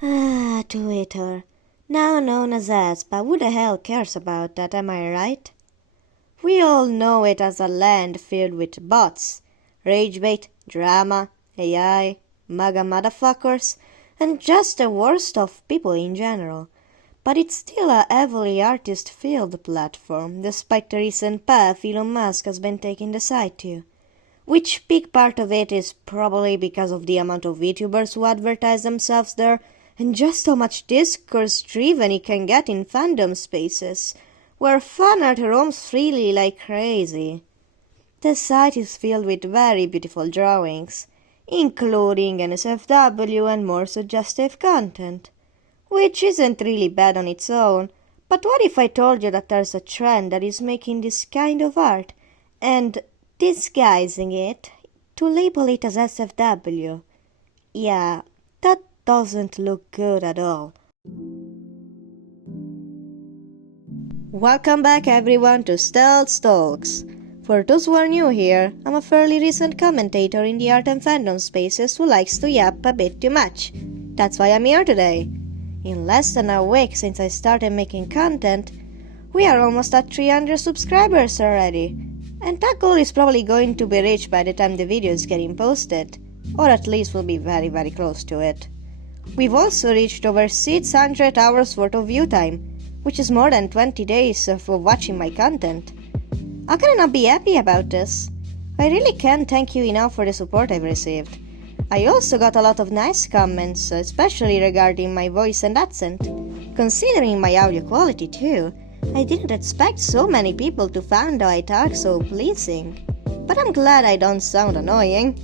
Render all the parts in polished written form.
Twitter. Now known as S, but who the hell cares about that, am I right? We all know it as a land filled with bots, rage bait, drama, AI, MAGA motherfuckers, and just the worst of people in general. But it's still a heavily artist-filled platform, despite the recent path Elon Musk has been taking the site to. Which big part of it is probably because of the amount of VTubers who advertise themselves there, and just how much discourse-driven it can get in fandom spaces, where fan art roams freely like crazy. The site is filled with very beautiful drawings, including NSFW and more suggestive content, which isn't really bad on its own, but what if I told you that there's a trend that is making this kind of art, and disguising it to label it as SFW? Yeah, that doesn't look good at all. Welcome back everyone to Stealth Talks. For those who are new here, I'm a fairly recent commentator in the art and fandom spaces who likes to yap a bit too much. That's why I'm here today. In less than a week since I started making content, we are almost at 300 subscribers already, and that goal is probably going to be reached by the time the video is getting posted, or at least will be very close to it. We've also reached over 600 hours worth of view time, which is more than 20 days of watching my content. How can I not be happy about this? I really can't thank you enough for the support I've received. I also got a lot of nice comments, especially regarding my voice and accent. Considering my audio quality too, I didn't expect so many people to find how I talk so pleasing. But I'm glad I don't sound annoying,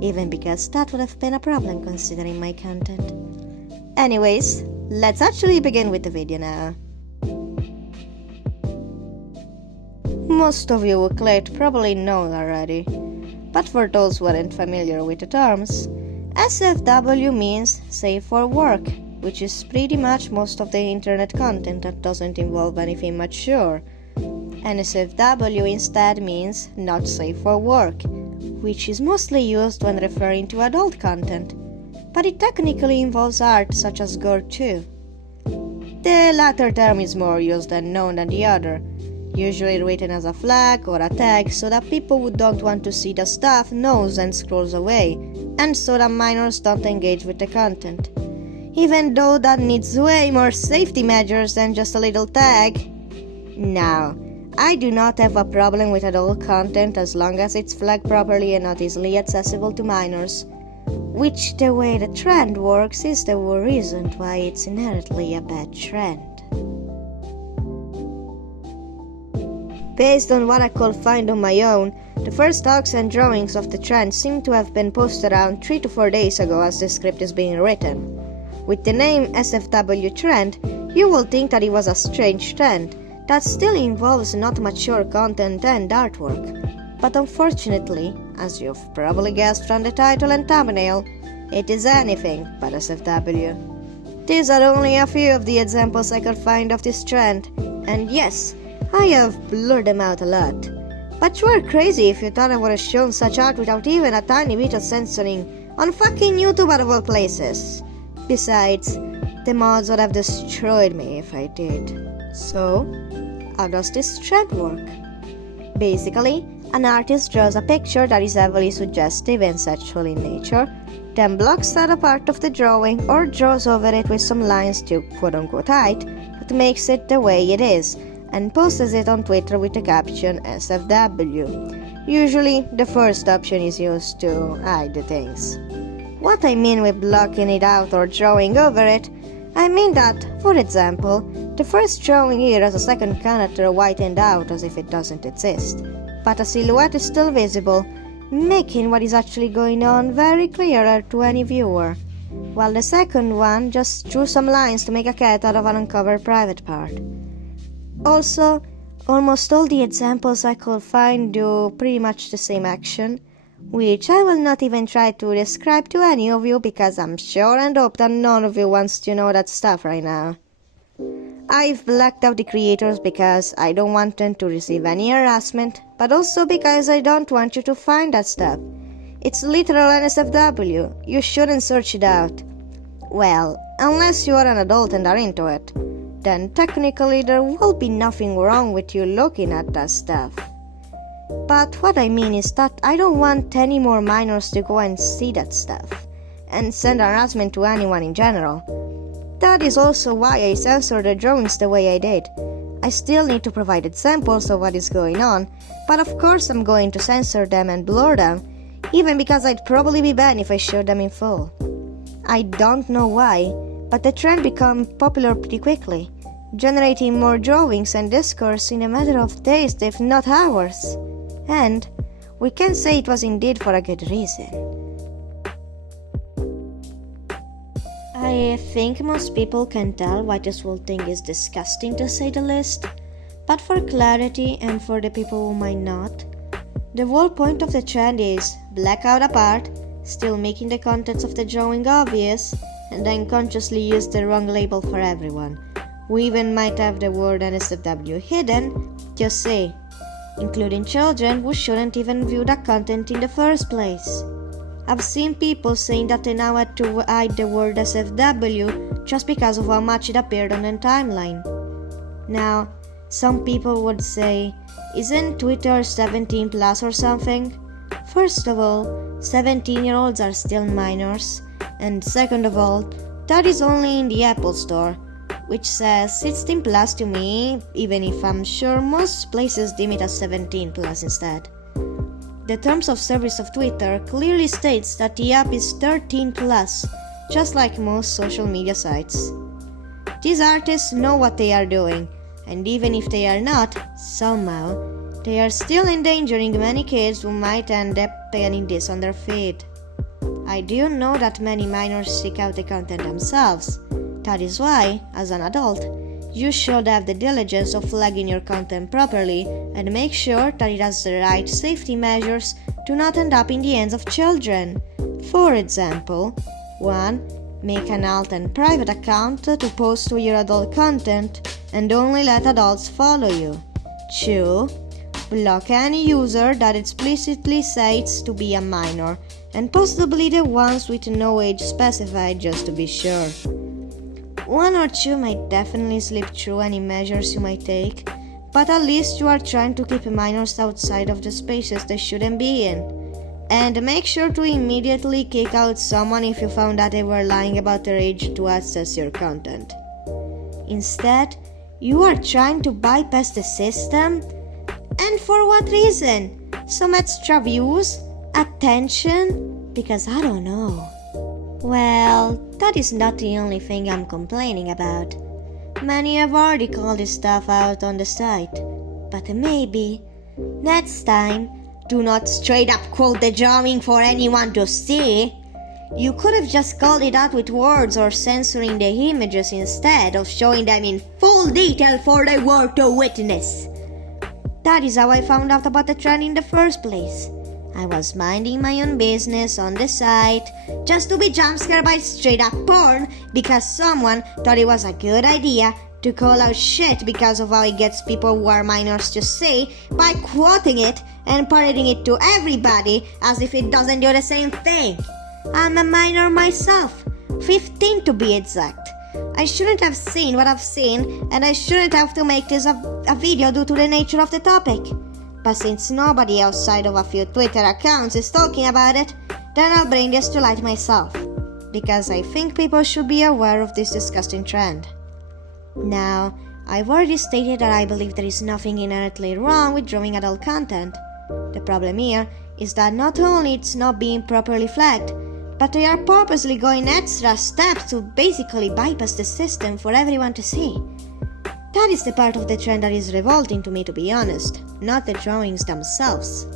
even because that would have been a problem considering my content. Anyways, let's actually begin with the video now. Most of you who clicked probably know already, but for those who aren't familiar with the terms, SFW means Safe for Work, which is pretty much most of the internet content that doesn't involve anything mature. NSFW instead means Not Safe for Work, which is mostly used when referring to adult content, but it technically involves art such as gore too. The latter term is more used and known than the other, usually written as a flag or a tag so that people who don't want to see the stuff knows and scrolls away, and so that minors don't engage with the content. Even though that needs way more safety measures than just a little tag. Now, I do not have a problem with adult content as long as it's flagged properly and not easily accessible to minors, which the way the trend works is the reason why it's inherently a bad trend. Based on what I could find on my own, the first talks and drawings of the trend seem to have been posted around 3 to 4 days ago as the script is being written. With the name SFW trend, you will think that it was a strange trend that still involves not mature content and artwork. But unfortunately, as you've probably guessed from the title and thumbnail, it is anything but SFW. These are only a few of the examples I could find of this trend, and yes, I have blurred them out a lot. But you are crazy if you thought I would have shown such art without even a tiny bit of censoring on fucking YouTube out of all places. Besides, the mods would have destroyed me if I did. So, how does this trend work? Basically, an artist draws a picture that is heavily suggestive and sexual in nature, then blocks out a part of the drawing or draws over it with some lines to quote-unquote hide, but makes it the way it is, and posts it on Twitter with the caption SFW. Usually, the first option is used to hide the things. What I mean with blocking it out or drawing over it, I mean that, for example, the first drawing here has a second character whitened out as if it doesn't exist, but a silhouette is still visible, making what is actually going on very clearer to any viewer, while the second one just drew some lines to make a cat out of an uncovered private part. Also, almost all the examples I could find do pretty much the same action, which I will not even try to describe to any of you because I'm sure and hope that none of you wants to know that stuff right now. I've blacked out the creators because I don't want them to receive any harassment, but also because I don't want you to find that stuff. It's literal NSFW, you shouldn't search it out. Well, unless you are an adult and are into it, then technically there will be nothing wrong with you looking at that stuff. But what I mean is that I don't want any more minors to go and see that stuff, and send harassment to anyone in general. That is also why I censored the drawings the way I did. I still need to provide examples of what is going on, but of course I'm going to censor them and blur them, even because I'd probably be banned if I showed them in full. I don't know why, but the trend became popular pretty quickly, generating more drawings and discourse in a matter of days if not hours. And we can say it was indeed for a good reason. I think most people can tell why this whole thing is disgusting, to say the least, but for clarity and for the people who might not, the whole point of the trend is blackout apart, still making the contents of the drawing obvious, and then consciously use the wrong label for everyone. We even might have the word NSFW hidden, just say, including children who shouldn't even view that content in the first place. I've seen people saying that they now had to hide the word SFW just because of how much it appeared on the timeline. Now, some people would say, isn't Twitter 17 plus or something? First of all, 17-year-olds are still minors, and second of all, that is only in the Apple Store, which says 16 plus to me, even if I'm sure most places deem it as 17 plus instead. The terms of service of Twitter clearly states that the app is 13 plus, just like most social media sites. These artists know what they are doing, and even if they are not, somehow, they are still endangering many kids who might end up getting this on their feed. I do know that many minors seek out the content themselves. That is why, as an adult, you should have the diligence of flagging your content properly and make sure that it has the right safety measures to not end up in the hands of children. For example, 1. Make an alt and private account to post to your adult content and only let adults follow you. 2. Block any user that explicitly says to be a minor, and possibly the ones with no age specified just to be sure. 1 or 2 might definitely slip through any measures you might take, but at least you are trying to keep minors outside of the spaces they shouldn't be in. And make sure to immediately kick out someone if you found that they were lying about their age to access your content. Instead, you are trying to bypass the system? And for what reason? Some extra views? Attention? Because I don't know. Well, that is not the only thing I'm complaining about. Many have already called this stuff out on the site. But maybe, next time, do not straight up quote the drawing for anyone to see. You could have just called it out with words or censoring the images instead of showing them in full detail for the world to witness. That is how I found out about the trend in the first place. I was minding my own business on the site, just to be jump-scared by straight-up porn because someone thought it was a good idea to call out shit because of how it gets people who are minors to see by quoting it and parading it to everybody as if it doesn't do the same thing. I'm a minor myself, 15 to be exact. I shouldn't have seen what I've seen, and I shouldn't have to make this a video due to the nature of the topic. But since nobody outside of a few Twitter accounts is talking about it, then I'll bring this to light myself, because I think people should be aware of this disgusting trend. Now, I've already stated that I believe there is nothing inherently wrong with drawing adult content. The problem here is that not only it's not being properly flagged, but they are purposely going extra steps to basically bypass the system for everyone to see. That is the part of the trend that is revolting to me, to be honest, not the drawings themselves.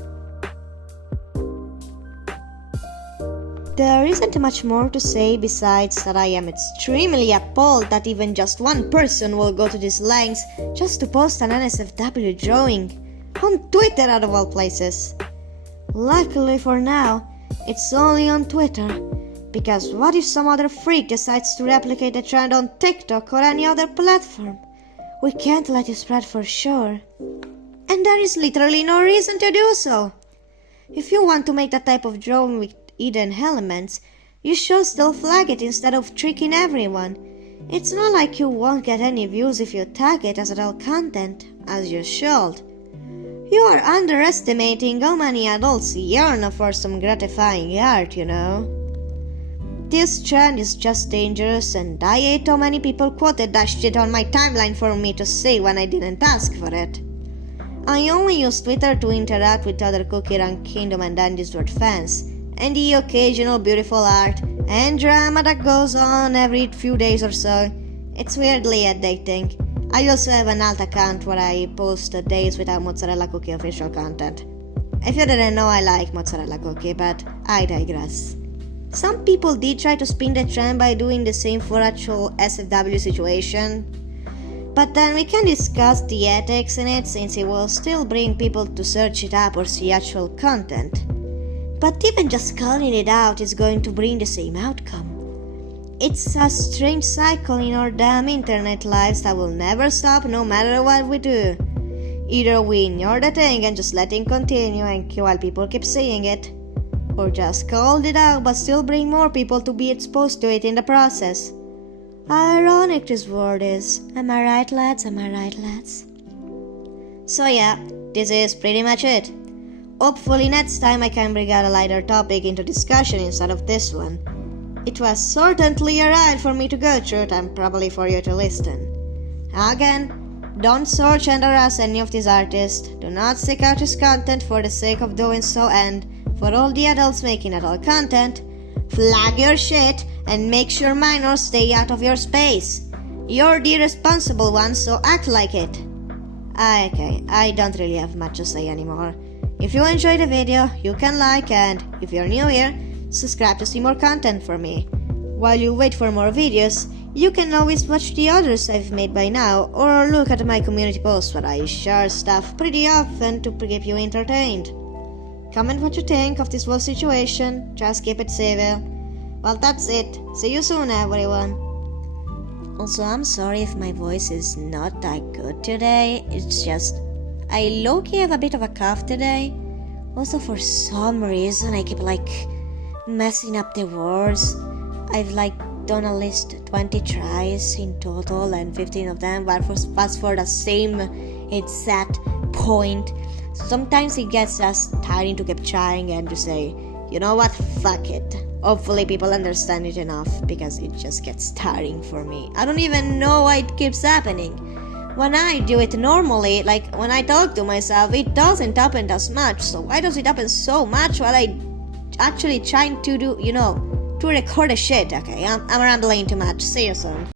There isn't much more to say besides that I am extremely appalled that even just one person will go to these lengths just to post an NSFW drawing, on Twitter out of all places. Luckily for now, it's only on Twitter, because what if some other freak decides to replicate the trend on TikTok or any other platform? We can't let it spread for sure. And there is literally no reason to do so. If you want to make that type of drawing with hidden elements, You should still flag it instead of tricking everyone. It's not like you won't get any views if you tag it as adult content, as you should. You are underestimating how many adults yearn for some gratifying art, you know. This trend is just dangerous, and I hate how many people quoted that shit on my timeline for me to say when I didn't ask for it. I only use Twitter to interact with other Cookie Run Kingdom and Dandy's World fans, and the occasional beautiful art and drama that goes on every few days or so. It's weirdly addicting. I also have an alt account where I post days without Mozzarella Cookie official content. If you didn't know, I like Mozzarella Cookie, but I digress. Some people did try to spin the trend by doing the same for actual SFW situation, but then we can discuss the ethics in it, since it will still bring people to search it up or see actual content. But even just calling it out is going to bring the same outcome. It's a strange cycle in our damn internet lives that will never stop no matter what we do. Either we ignore the thing and just let it continue and while people keep saying it, or just call it out but still bring more people to be exposed to it in the process. How ironic this word is. Am I right, lads? Am I right, lads? So yeah, this is pretty much it. Hopefully next time I can bring out a lighter topic into discussion instead of this one. It was certainly a ride for me to go through and probably for you to listen. Again, don't search and harass any of these artists. Do not seek out his content for the sake of doing so, and for all the adults making adult content, flag your shit and make sure minors stay out of your space. You're the responsible one, so act like it. Okay, I don't really have much to say anymore. If you enjoyed the video, you can like, and if you're new here, subscribe to see more content from me. While you wait for more videos, you can always watch the others I've made by now, or look at my community posts where I share stuff pretty often to keep you entertained. Comment what you think of this whole situation, just keep it civil. Well, that's it. See you soon, everyone. Also, I'm sorry if my voice is not that good today. It's just, I low-key have a bit of a cough today. Also, for some reason, I keep messing up the words. I've done at least 20 tries in total, and 15 of them was for the same exact point. Sometimes it gets just tiring to keep trying and to say, you know what, fuck it. Hopefully people understand it enough, because it just gets tiring for me. I don't even know why it keeps happening. When I do it normally, when I talk to myself, it doesn't happen as much. So why does it happen so much while I actually trying to do, to record a shit? Okay, I'm rambling too much. See you soon.